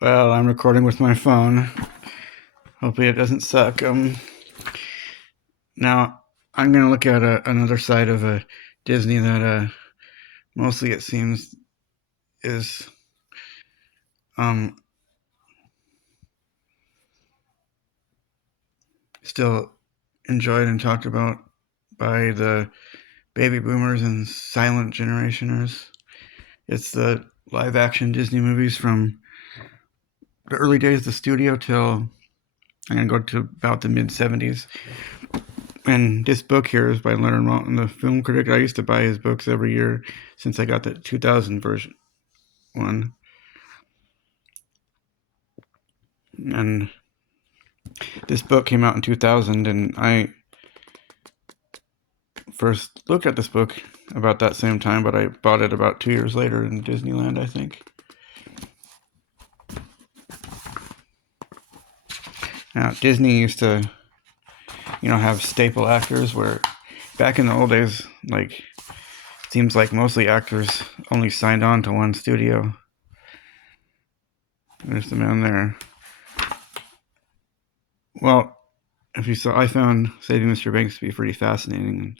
Well, I'm recording with my phone. Hopefully, it doesn't suck. Now I'm gonna look at another side of Disney that mostly it seems is um still enjoyed and talked about by the baby boomers and silent generationers. It's the live action Disney movies from the early days of the studio till I'm gonna go to about the mid '70s. And this book here is by Leonard Maltin, the film critic. I used to buy his books every year since I got the 2000 version one. And this book came out in 2000, and I first looked at this book about that same time, but I bought it about 2 years later in Disneyland, I think. Now, Disney used to, have staple actors where back in the old days, like, seems like mostly actors only signed on to one studio. There's the man there. Well, if you saw, I found Saving Mr. Banks to be pretty fascinating.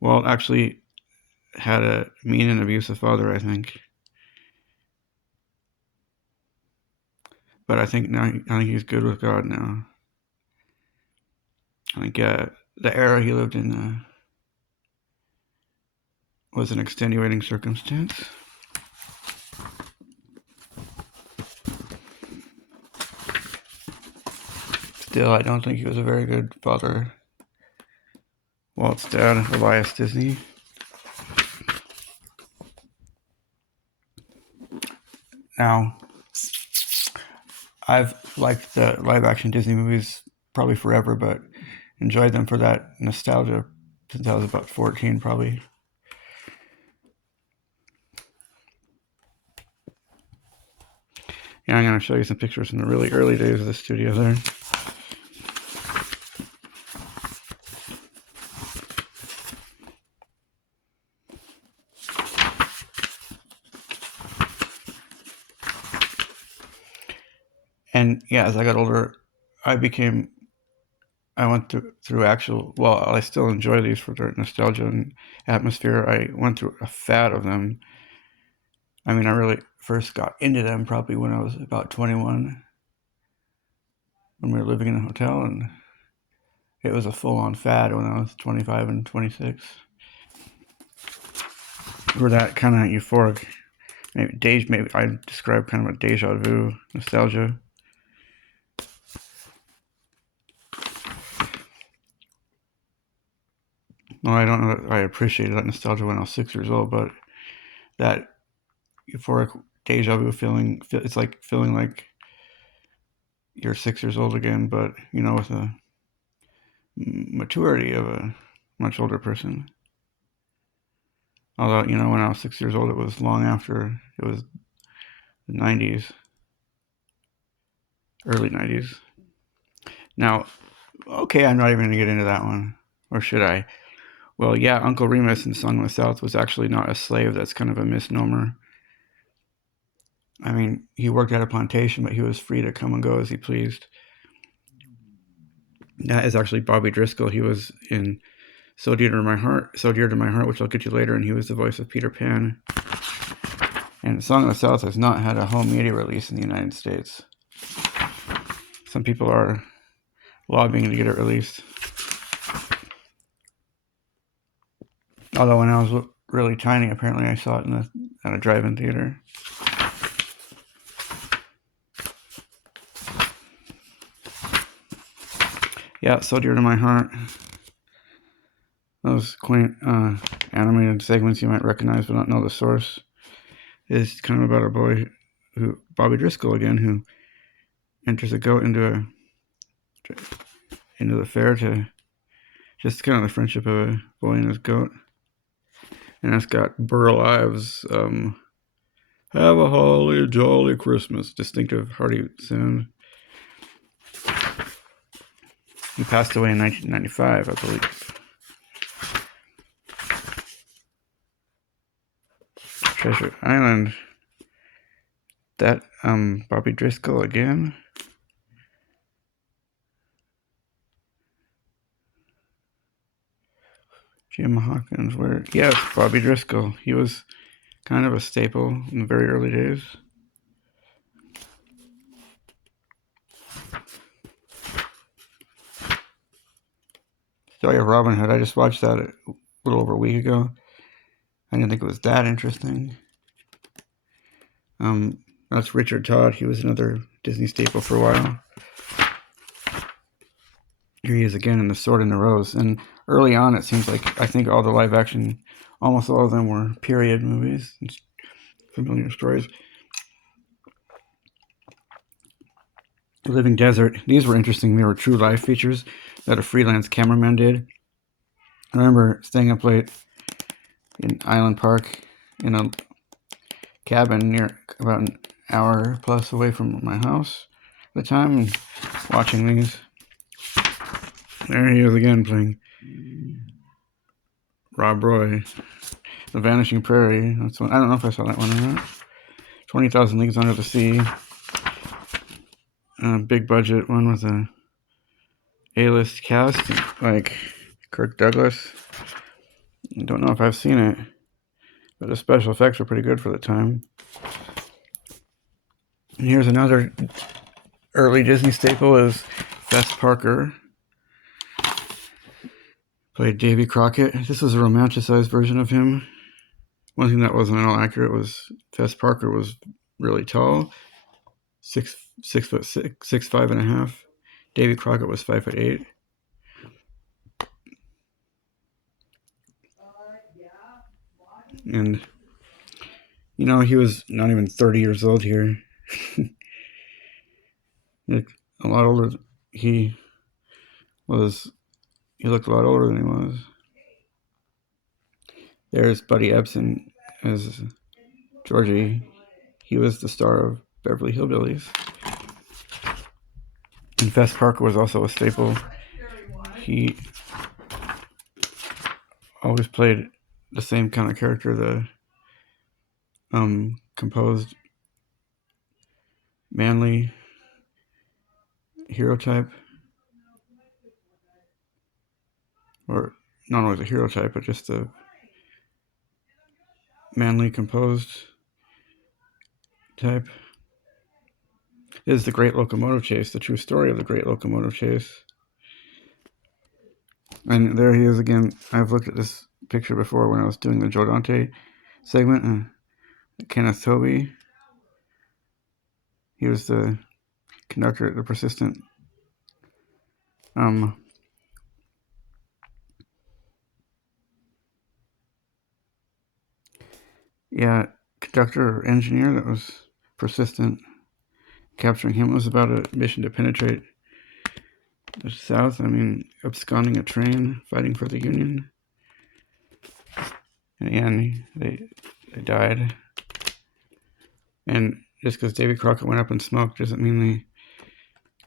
Walt actually had a mean and abusive father, I think. But I think he's good with God now. I think the era he lived in was an extenuating circumstance. Still, I don't think he was a very good father. Walt's dad, Elias Disney. Now, I've liked the live action Disney movies probably forever, but enjoyed them for that nostalgia since I was about 14, probably. Yeah, I'm going to show you some pictures from the really early days of the studio there. And yeah, as I got older, I became I went through actual. Well, I still enjoy these for their nostalgia and atmosphere. I went through a fad of them. I mean, I really first got into them probably when I was about 21, when we were living in a hotel, and it was a full-on fad when I was 25 and 26. For that kind of euphoric, maybe I describe kind of a deja vu nostalgia. No, I don't know that I appreciated that nostalgia when I was 6 years old, but that euphoric deja vu feeling, it's like feeling like you're 6 years old again, but with the maturity of a much older person. Although, when I was 6 years old, it was long after it was the 90s, early 90s. Now, okay, I'm not even going to get into that one. Or should I? Well, yeah, Uncle Remus in Song of the South was actually not a slave. That's kind of a misnomer. I mean, he worked at a plantation, but he was free to come and go as he pleased. That is actually Bobby Driscoll. He was in So Dear to My Heart, which I'll get to later, and he was the voice of Peter Pan. And Song of the South has not had a home media release in the United States. Some people are lobbying to get it released. Although when I was really tiny, apparently I saw it at a drive-in theater. Yeah, So Dear to My Heart. Those quaint animated segments you might recognize but not know the source. Is kind of about a boy Bobby Driscoll again, who enters a goat into the fair to just kind of the friendship of a boy and his goat. And it's got Burl Ives' "Have a holly jolly Christmas," distinctive hearty sound. He passed away in 1995, I believe. Treasure Island. That Bobby Driscoll again. Jim Hawkins, where? Yes, Bobby Driscoll. He was kind of a staple in the very early days. Story of Robin Hood. I just watched that a little over a week ago. I didn't think it was that interesting. That's Richard Todd. He was another Disney staple for a while. Here he is again in The Sword and the Rose. And early on, it seems like I think all the live action, almost all of them were period movies, familiar stories. The Living Desert. These were interesting. They were true life features that a freelance cameraman did. I remember staying up late in Island Park in a cabin near about an hour plus away from my house at the time and watching these. There he is again playing Rob Roy. The Vanishing Prairie. That's one. I don't know if I saw that one or not. 20,000 Leagues Under the Sea. Big budget one with a A-list cast like Kirk Douglas. I don't know if I've seen it, but the special effects were pretty good for the time. And here's another early Disney staple is Fess Parker. Played Davy Crockett. This was a romanticized version of him. One thing that wasn't at all accurate was Fess Parker was really tall, 6'6", 5.5". Davy Crockett was 5'8". And you know, he was not even 30 years old here. Like, a lot older. He looked a lot older than he was. There's Buddy Ebsen as Georgie. He was the star of Beverly Hillbillies. And Fess Parker was also a staple. He always played the same kind of character, the composed, manly hero type. Or not always a hero type, but just a manly, composed type. This is The Great Locomotive Chase, the true story of the Great Locomotive Chase. And there he is again. I've looked at this picture before when I was doing the Joe Dante segment. Kenneth Tobey. He was the conductor, the persistent conductor or engineer that was persistent. Capturing him was about a mission to penetrate the South. I mean, absconding a train, fighting for the Union. In the end, they died. And just because Davy Crockett went up in smoke doesn't mean they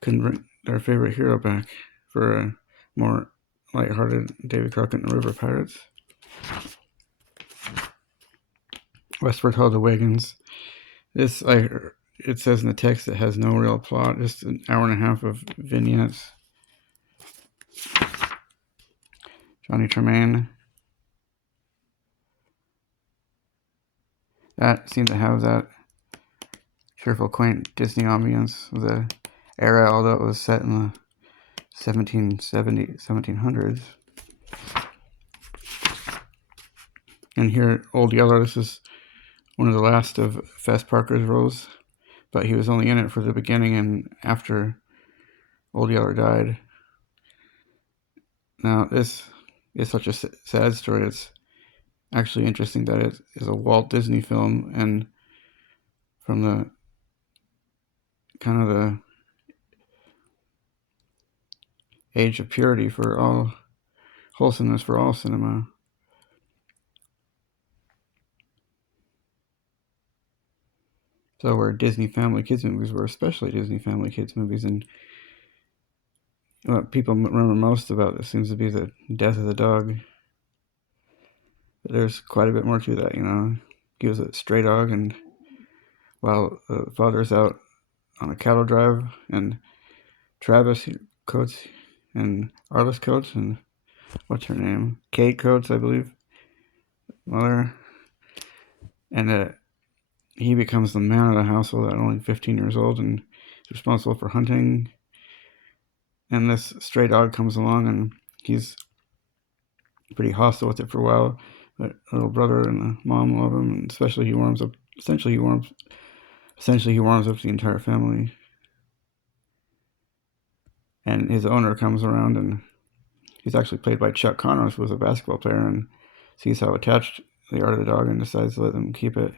couldn't bring their favorite hero back for a more lighthearted Davy Crockett and the River Pirates. Westward Ho! The Wagons. This, it says in the text, it has no real plot, just an hour and a half of vignettes. Johnny Tremaine. That seemed to have that cheerful, quaint Disney ambience of the era, although it was set in the 1700s. And here, Old Yeller, this is one of the last of Fess Parker's roles, but he was only in it for the beginning and after Old Yeller died. Now, this is such a sad story. It's actually interesting that it is a Walt Disney film, and from the kind of the age of purity for all wholesomeness for all cinema. So where Disney Family Kids movies were especially Disney Family Kids movies, and what people remember most about it seems to be the death of the dog. But there's quite a bit more to that, you know. He was a stray dog, and while the father's out on a cattle drive, and Travis Coates and Arliss Coates and what's her name? Kate Coates, I believe, mother. And he becomes the man of the household at only 15 years old and is responsible for hunting. And this stray dog comes along and he's pretty hostile with it for a while. But little brother and the mom love him, and especially he warms up. Essentially, he warms up the entire family. And his owner comes around, and he's actually played by Chuck Connors, who was a basketball player, and sees how attached they are to the dog and decides to let them keep it.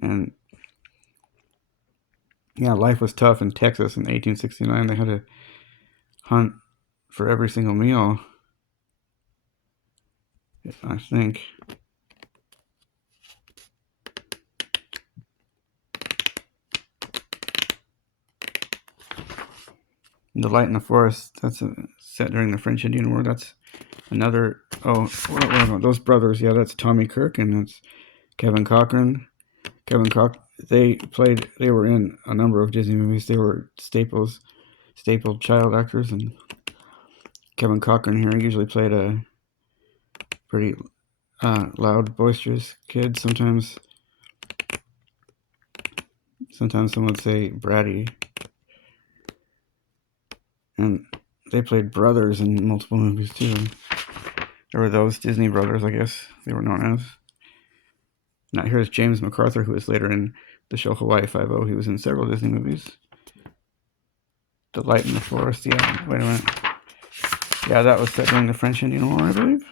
And yeah, life was tough in Texas in 1869. They had to hunt for every single meal, I think. The Light in the Forest, that's set during the French Indian War. That's another. Oh, those brothers. Yeah, that's Tommy Kirk and that's Kevin Cochran. They were in a number of Disney movies. They were staple child actors, and Kevin Cochran here usually played a pretty loud, boisterous kid. Sometimes some would say bratty. And they played brothers in multiple movies too. There were those Disney brothers, I guess they were known as. Now here's James MacArthur, who was later in the show Hawaii Five-0. He was in several Disney movies. The Light in the Forest, yeah, wait a minute. Yeah, that was set during the French Indian War, I believe.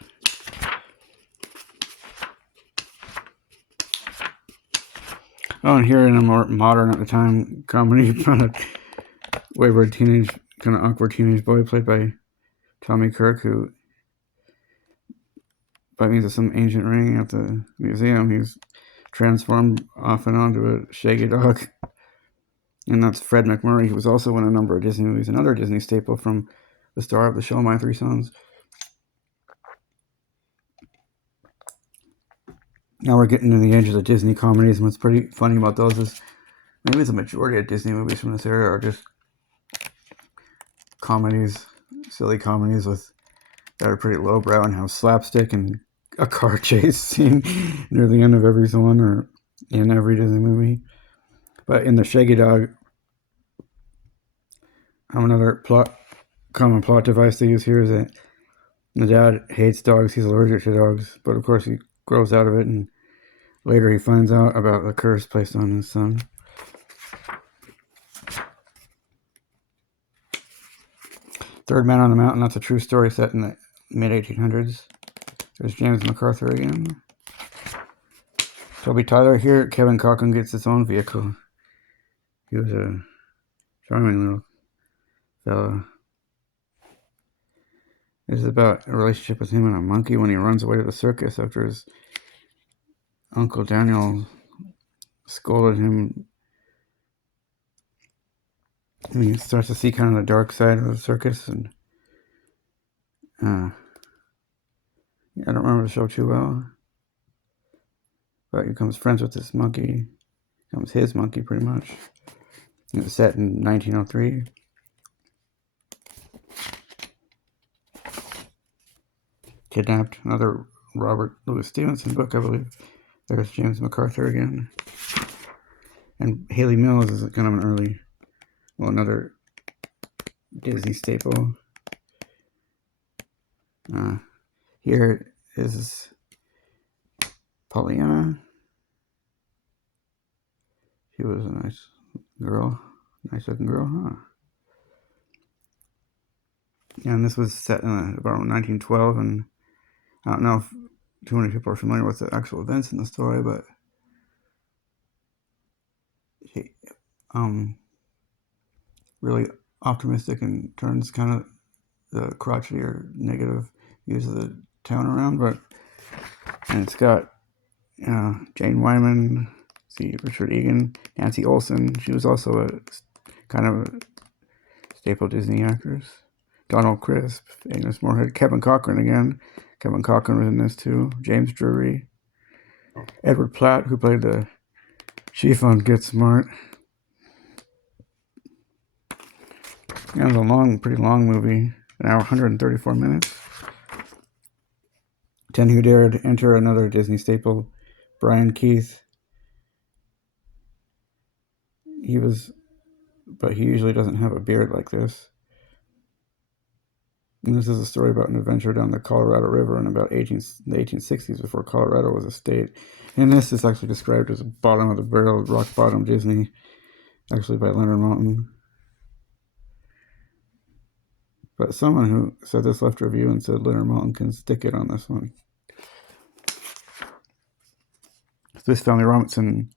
Oh, and here in a more modern at the time comedy about a wayward kind of awkward teenage boy played by Tommy Kirk, who, by means of some ancient ring at the museum, he's transformed off and onto a shaggy dog. And that's Fred McMurray, who was also in a number of Disney movies, another Disney staple from the star of the show My Three Sons. Now we're getting to the age of the Disney comedies, and what's pretty funny about those is maybe the majority of Disney movies from this era are just comedies, silly comedies that are pretty lowbrow and have slapstick and a car chase scene near the end of every one or in every Disney movie. But in the Shaggy Dog, another common plot device they use here is that the dad hates dogs, he's allergic to dogs, but of course he grows out of it, and later he finds out about the curse placed on his son. Third Man on the Mountain, that's a true story set in the mid-1800s. There's James MacArthur again. Toby Tyler here. Kevin Cochran gets his own vehicle. He was a charming little fella. This is about a relationship with him and a monkey when he runs away to the circus after his Uncle Daniel scolded him. And he starts to see kind of the dark side of the circus, and I don't remember the show too well, but he becomes friends with this monkey. Becomes his monkey pretty much. It was set in 1903. Kidnapped, another Robert Louis Stevenson book, I believe. There's James MacArthur again. And Haley Mills is kind of another Disney staple. Here is Pollyanna. She was a nice looking girl, huh? And this was set in about 1912, and I don't know if too many people are familiar with the actual events in the story, but she, really optimistic and turns kind of the crotchety or negative views of the town around, and it's got Jane Wyman, Richard Egan, Nancy Olson. She was also a kind of a staple Disney actress. Donald Crisp, Agnes Moorehead, Kevin Cochran again. Kevin Cochran was in this too. James Drury. Edward Platt, who played the chief on Get Smart. Yeah, it was a pretty long movie, an hour, 134 minutes. 10 Who Dared Enter, another Disney staple, Brian Keith. But he usually doesn't have a beard like this. And this is a story about an adventure down the Colorado River in the 1860s, before Colorado was a state. And this is actually described as a bottom of the barrel, rock bottom Disney, actually by Leonard Maltin. But someone who said this left a review and said Leonard Maltin can stick it on this one. This family, Robinson,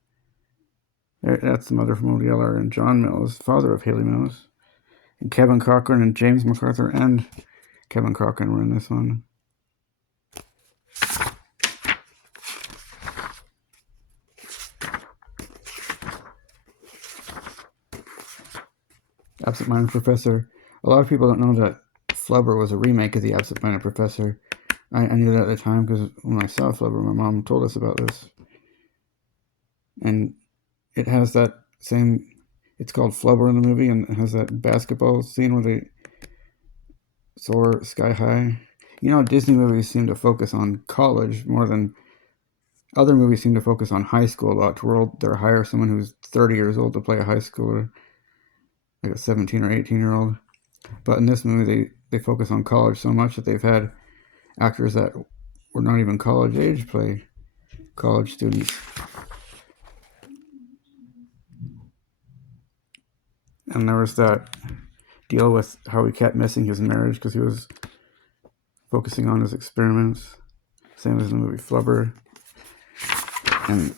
that's the mother from Old Yeller, and John Mills, father of Haley Mills, and Kevin Cochran and James MacArthur and Kevin Cochran were in this one. Absent-Minded Professor. A lot of people don't know that Flubber was a remake of The Absent-Minded Professor. I knew that at the time because when I saw Flubber, my mom told us about this. And it has that same... It's called Flubber in the movie, and it has that basketball scene where they soar sky high. You know, Disney movies seem to focus on college more than... Other movies seem to focus on high school a lot, to where they'll hire someone who's 30 years old to play a high schooler, like a 17 or 18-year-old. But in this movie, they focus on college so much that they've had actors that were not even college age play college students. And there was that deal with how he kept missing his marriage because he was focusing on his experiments, same as in the movie Flubber. And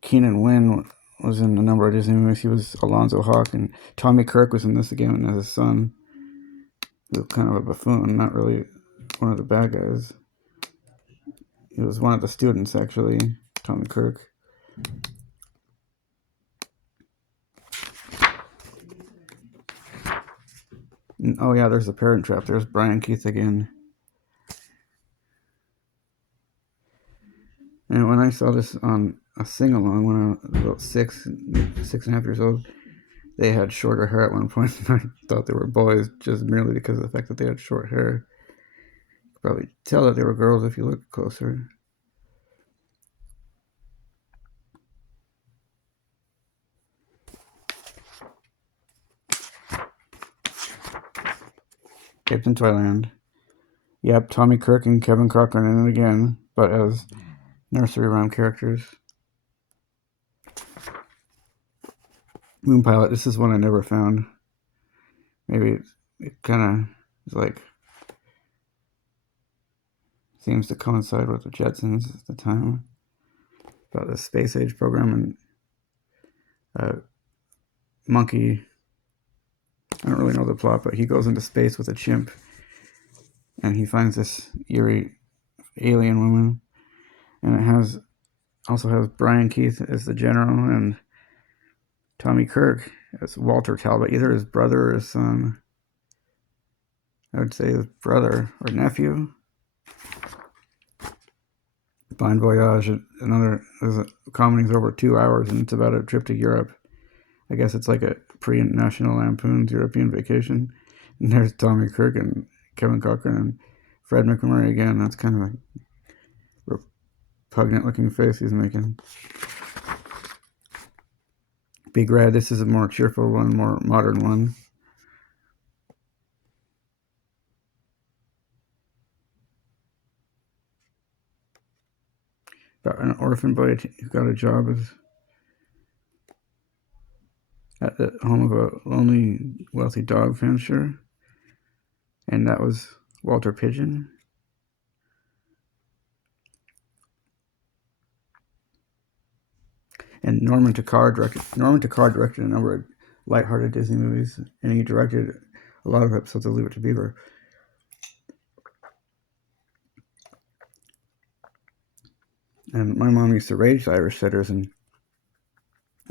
Keenan Wynn was in a number of Disney movies. He was Alonzo Hawk, and Tommy Kirk was in this again as his son. He was kind of a buffoon, not really one of the bad guys. He was one of the students, actually, Tommy Kirk. And, oh yeah, there's the Parent Trap. There's Brian Keith again. And when I saw this on a sing-along when I was about 6.5 years old, they had shorter hair at one point, and I thought they were boys just merely because of the fact that they had short hair. You could probably tell that they were girls if you looked closer. Captain Toyland. Yep, Tommy Kirk and Kevin Cochran in it again, but as nursery rhyme characters. Moon Pilot, this is one I never found. Maybe it kind of is like... seems to coincide with the Jetsons at the time. About the space age program, and monkey... I don't really know the plot, but he goes into space with a chimp, and he finds this eerie alien woman, and it also has Brian Keith as the general, and Tommy Kirk as Walter Talbot, either his brother or his son. I would say his brother or nephew. Bon Voyage, the comedy's over 2 hours, and it's about a trip to Europe. I guess it's like a pre-National Lampoon's European Vacation. And there's Tommy Kirk and Kevin Cochran and Fred McMurray again. That's kind of a repugnant-looking face he's making. Big Red, this is a more cheerful one, more modern one. About an orphan boy who got a job at the home of a lonely, wealthy dog fancier. And that was Walter Pidgeon. And Norman Takkar directed a number of lighthearted Disney movies, and he directed a lot of episodes of Leave It to Beaver. And my mom used to raise Irish setters, and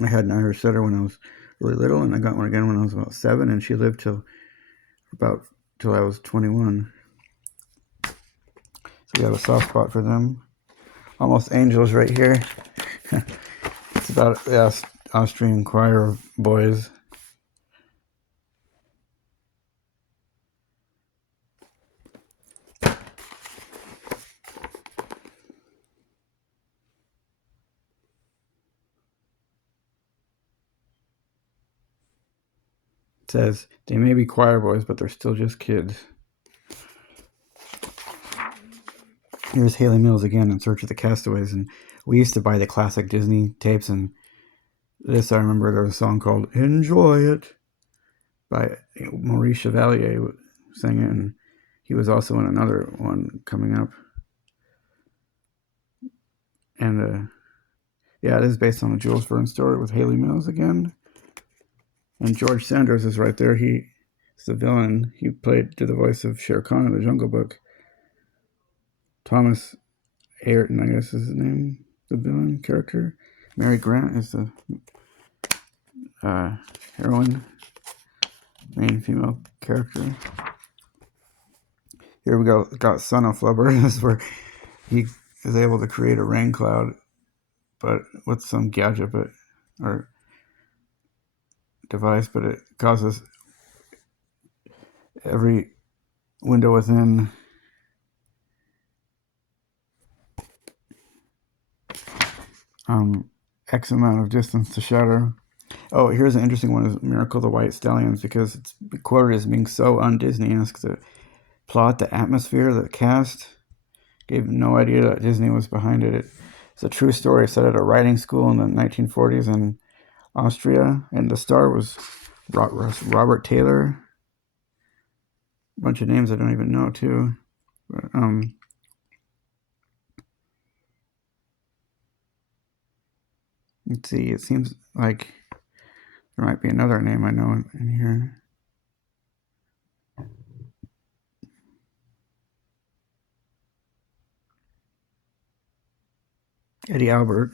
I had an Irish setter when I was really little, and I got one again when I was about 7, and she lived till I was 21. So we have a soft spot for them. Almost Angels right here. It's about the Austrian choir of boys. It says, they may be choir boys, but they're still just kids. Here's Haley Mills again in Search of the Castaways, and we used to buy the classic Disney tapes, and this, I remember there was a song called Enjoy It by Maurice Chevalier sang it, and he was also in another one coming up. And yeah, it is based on a Jules Verne story with Haley Mills again. And George Sanders is right there. He's the villain. He did the voice of Shere Khan in the Jungle Book. Thomas Ayrton, I guess is his name, the villain character. Mary Grant is the heroine, main female character. Here we go. Got Son of Flubber. This is where he is able to create a rain cloud, but with some gadget, or device, but it causes every window within X amount of distance to shatter. Oh, here's an interesting one: is Miracle of the White Stallions, because it's quoted as being so un-Disney-esque. The plot, the atmosphere, the cast gave no idea that Disney was behind it. It's a true story set at a writing school in the 1940s in Austria, and the star was Robert Taylor. A bunch of names I don't even know too. But, let's see. It seems like there might be another name I know in here. Eddie Albert.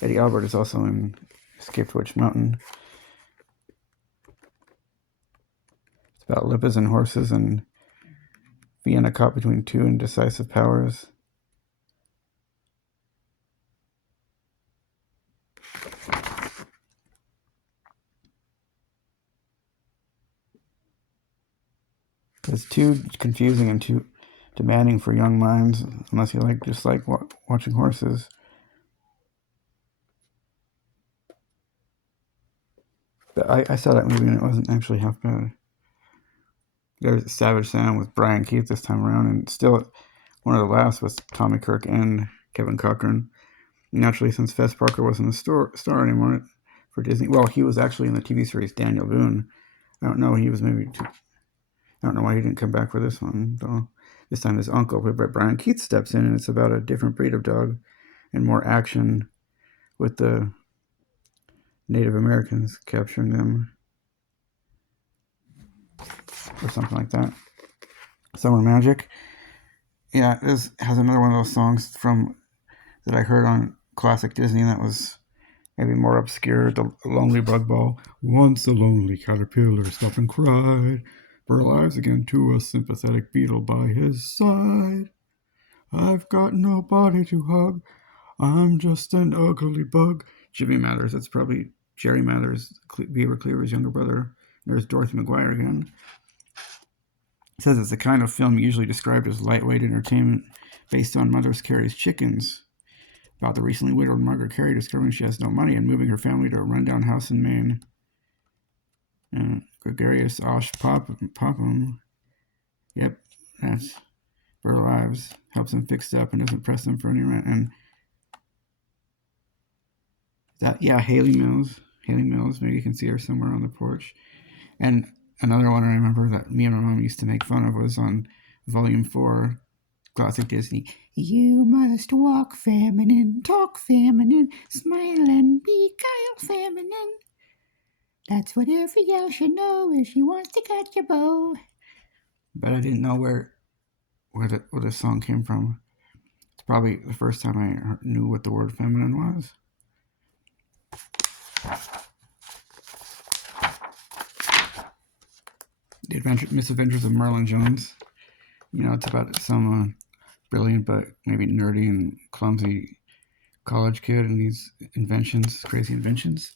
Eddie Albert is also in Escaped Witch Mountain. It's about lipids and horses and Vienna caught between two indecisive powers. It's too confusing and too demanding for young minds, unless you just like watching horses. But I saw that movie and it wasn't actually half bad. There's Savage Sam with Brian Keith this time around, and still one of the last was Tommy Kirk and Kevin Cochran. Naturally, since Fess Parker wasn't a star anymore for Disney, well, he was actually in the TV series Daniel Boone. I don't know, I don't know why he didn't come back for this one, though. This time his uncle, but Brian Keith, steps in, and it's about a different breed of dog and more action with the Native Americans capturing them or something like that. Summer Magic. Yeah, this has another one of those songs that I heard on classic Disney that was maybe more obscure. The Lonely Bug Ball. Once a lonely caterpillar stopped and cried for lives again to a sympathetic beetle by his side. I've got nobody to hug. I'm just an ugly bug. Jimmy Mathers. That's probably Jerry Mathers, Beaver Cleaver's younger brother. There's Dorothy McGuire again. It says it's the kind of film usually described as lightweight entertainment based on Mother Carey's Chickens, about the recently widowed Margaret Carey discovering she has no money and moving her family to a rundown house in Maine. And Gregarious Osh Popham. Yep, that's Burl Ives. Helps them fix it up and doesn't press them for any rent. And Haley Mills. Haley Mills, maybe you can see her somewhere on the porch. And another one I remember that me and my mom used to make fun of was on Volume 4, Classic Disney. You must walk feminine, talk feminine, smile and be guile feminine. That's what every gal should know if she wants to catch a beau. But I didn't know where the song came from. It's probably the first time I knew what the word feminine was. The Misadventures of Merlin Jones. It's about some brilliant but maybe nerdy and clumsy college kid and these inventions, crazy inventions.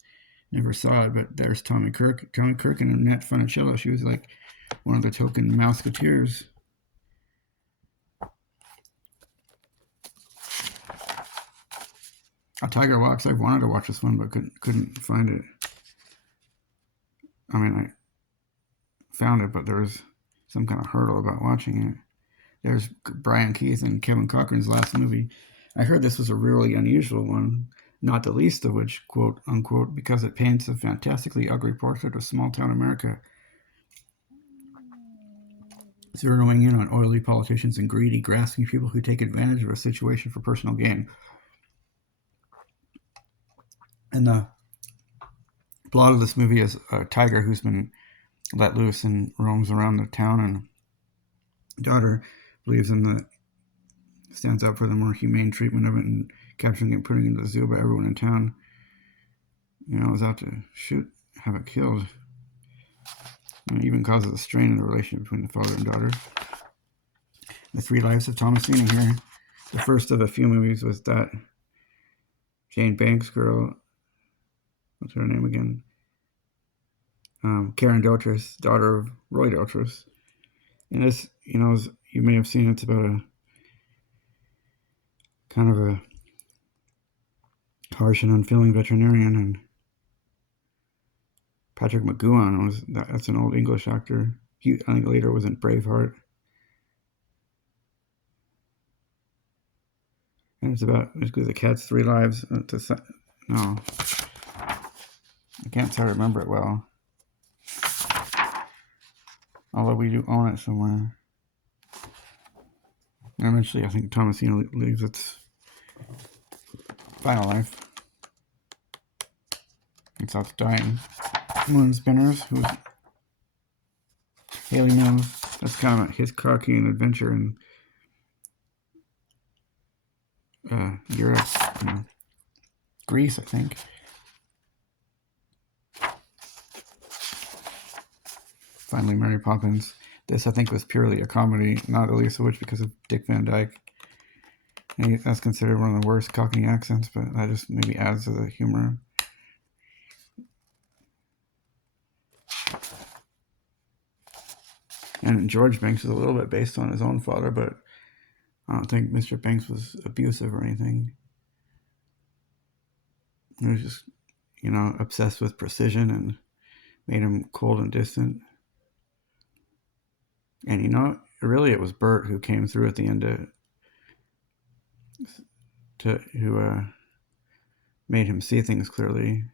Never saw it, but there's Tommy Kirk. Tommy Kirk and Annette Funicello. She was like one of the token Mouseketeers. A Tiger Walks. I wanted to watch this one, but couldn't find it. I mean, I found it, but there was some kind of hurdle about watching it. There's Brian Keith and Kevin Cochran's last movie. I heard this was a really unusual one, not the least of which, quote unquote, because it paints a fantastically ugly portrait of small town America, zeroing in on oily politicians and greedy, grasping people who take advantage of a situation for personal gain. And the plot of this movie is a tiger who's been let loose and roams around the town, and daughter believes in the stands up for the more humane treatment of it and capturing it and putting it into the zoo by everyone in town. Is out to have it killed. And it even causes a strain in the relationship between the father and daughter. The Three Lives of Thomasina here. The first of a few movies was that Jane Banks girl. What's her name again? Karen Dotrice, daughter of Roy Dotrice. And this, as you may have seen, it's about a kind of a harsh and unfeeling veterinarian, and Patrick McGowan that's an old English actor. He, I think, later was in Braveheart. And it's about basically the cat's three lives. No, I can't say I remember it well. Although we do own it somewhere. And eventually, I think Thomasina leaves its final life. It's out dying. Moon Spinners, who's Haley Mills. That's kind of his cocky and adventure in Europe, Greece, I think. Finally, Mary Poppins. This, I think, was purely a comedy, not the least of which because of Dick Van Dyke. And that's considered one of the worst Cockney accents, but that just maybe adds to the humor. And George Banks is a little bit based on his own father, but I don't think Mr. Banks was abusive or anything. He was just, obsessed with precision and made him cold and distant. And really it was Bert who came through at the end who made him see things clearly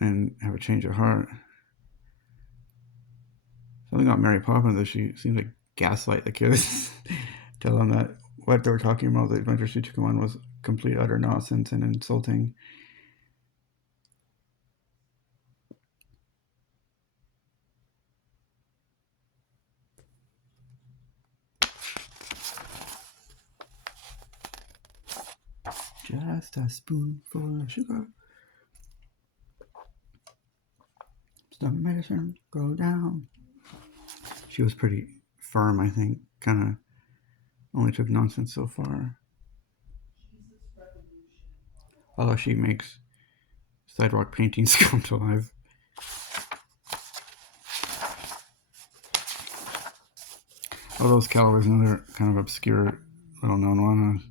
and have a change of heart. Something about Mary Poppins that she seemed to gaslight the kids, tell them that what they were talking about, the adventure she took them on, was complete utter nonsense and insulting. Just a spoonful of sugar. The medicine go down. She was pretty firm, I think. Kind of only took nonsense so far. Although she makes sidewalk paintings come to life. Although Calloway's another kind of obscure, little-known one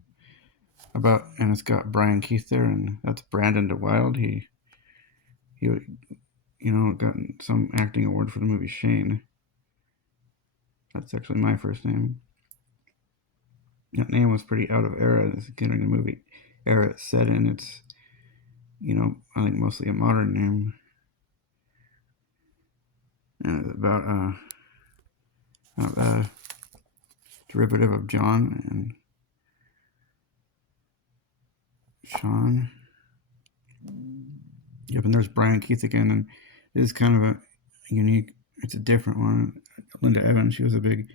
and it's got Brian Keith there, and that's Brandon DeWild. He gotten some acting award for the movie Shane. That's actually my first name. That name was pretty out of era, considering the movie era it's set in. It's, I think mostly a modern name. And it's about a derivative of John and Sean. Yep, and there's Brian Keith again, and it is kind of a unique, it's a different one. Linda Evans, she was a big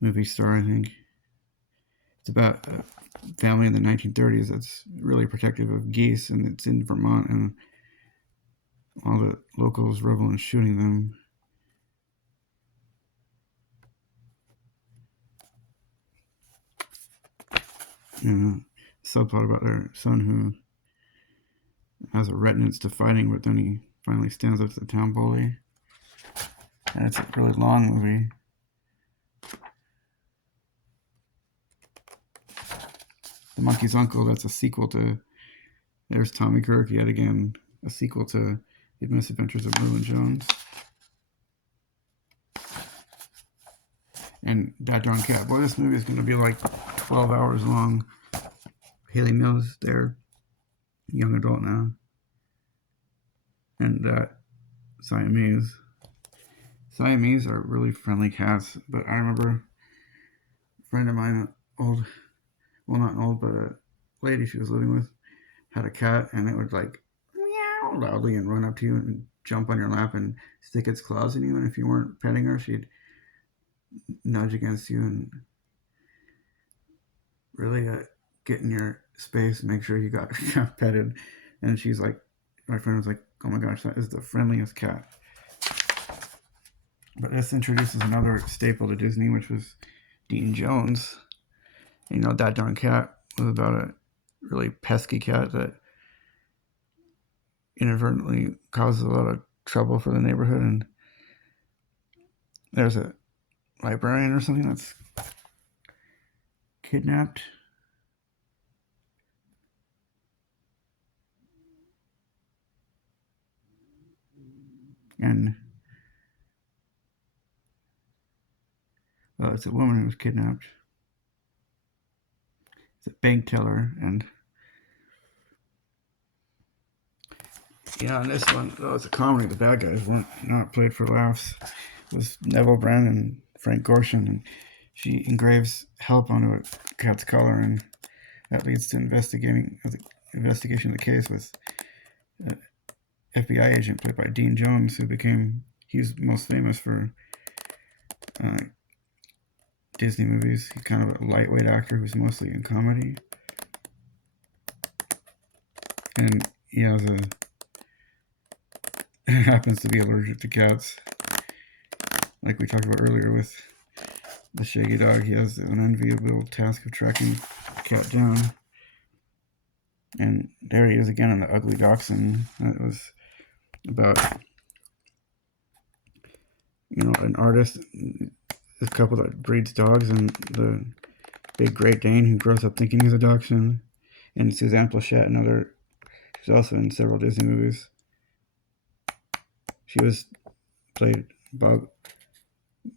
movie star, I think. It's about a family in the 1930s that's really protective of geese, and it's in Vermont, and all the locals revel in shooting them. subplot about their son who has a reticence to fighting, but then he finally stands up to the town bully. And it's a really long movie. The Monkey's Uncle, that's a sequel to, there's Tommy Kirk yet again, a sequel to The Misadventures of Merlin Jones. And That Darn Cat. Boy, this movie is going to be like 12 hours long. Haley Mills there, young adult now. And Siamese. Siamese are really friendly cats, but I remember a friend of mine, well, not old, but a lady she was living with, had a cat, and it would like meow loudly and run up to you and jump on your lap and stick its claws in you. And if you weren't petting her, she'd nudge against you and really get in your space, make sure you got petted. And she's like, my friend was like, oh my gosh, that is the friendliest cat. But this introduces another staple to Disney, which was Dean Jones. You know, That Darn Cat was about a really pesky cat that inadvertently causes a lot of trouble for the neighborhood. And there's a librarian or something that's kidnapped. And well, it's a woman who was kidnapped. It's a bank teller, and yeah, in this one, though it's a comedy, the bad guys weren't not played for laughs. It was Neville Brennan and Frank Gorshin, and she engraves help onto a cat's collar, and that leads to investigation of the case with an FBI agent played by Dean Jones, he's most famous for Disney movies. He's kind of a lightweight actor who's mostly in comedy, and he happens to be allergic to cats. Like we talked about earlier with the Shaggy Dog, he has an enviable task of tracking the cat down. And there he is again in The Ugly Dachshund. That was about, an artist, this couple that breeds dogs, and the big Great Dane who grows up thinking he's a dachshund. And Suzanne Plachette, she's also in several Disney movies. She played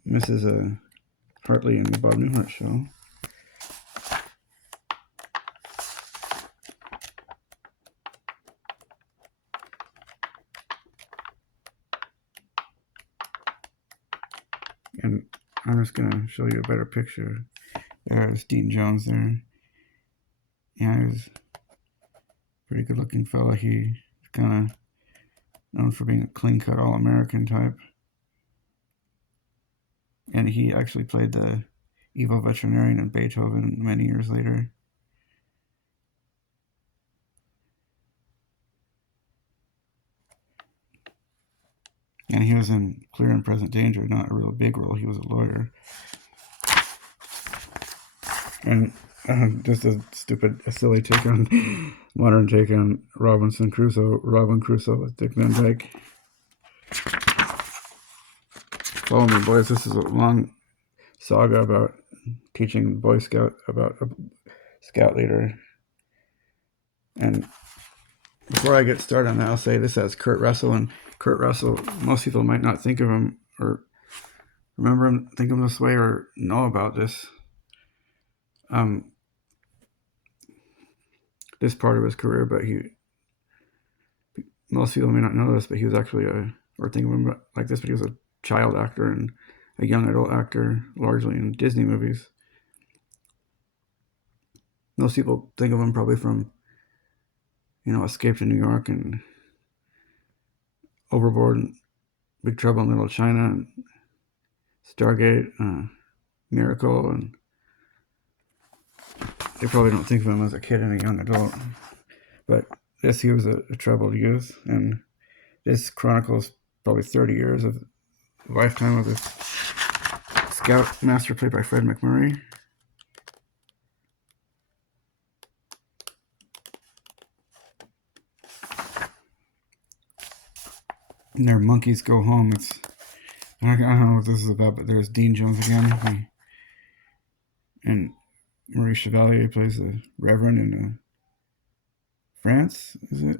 Mrs. Hartley in the Bob Newhart Show. And I'm just going to show you a better picture. There's Dean Jones there. Yeah, he was a pretty good looking fella. He was kind of known for being a clean cut all American type. And he actually played the evil veterinarian in Beethoven many years later. And he was in Clear and Present Danger, not a real big role. He was a lawyer. And just a silly take on, modern take on Robinson Crusoe, Robin Crusoe with Dick Van Dyke. Follow me, boys. This is a long saga about teaching Boy Scout about a scout leader. And before I get started on that, I'll say this has Kurt Russell. And Kurt Russell, most people might not think of him or remember him, think of him this way, or know about this. This part of his career, but most people may not know this, but he was actually or think of him like this, but he was a child actor and a young adult actor, largely in Disney movies. Most people think of him probably from, Escape to New York and Overboard and Big Trouble in Little China and Stargate, Miracle, and they probably don't think of him as a kid and a young adult. But this, he was a troubled youth, and this chronicles probably 30 years of lifetime of this scoutmaster played by Fred MacMurray. and their monkeys go home. I don't know what this is about, but there's Dean Jones again, and Marie Chevalier plays the Reverend in France. Is it?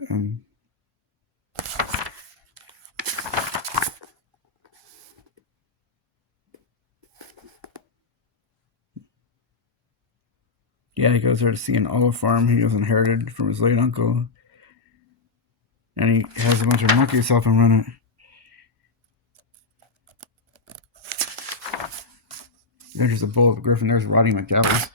Yeah, he goes there to see an olive farm he was inherited from his late uncle, and he has a bunch of monkeys help him run it. There's a bull of Griffin. There's Roddy McDowell's.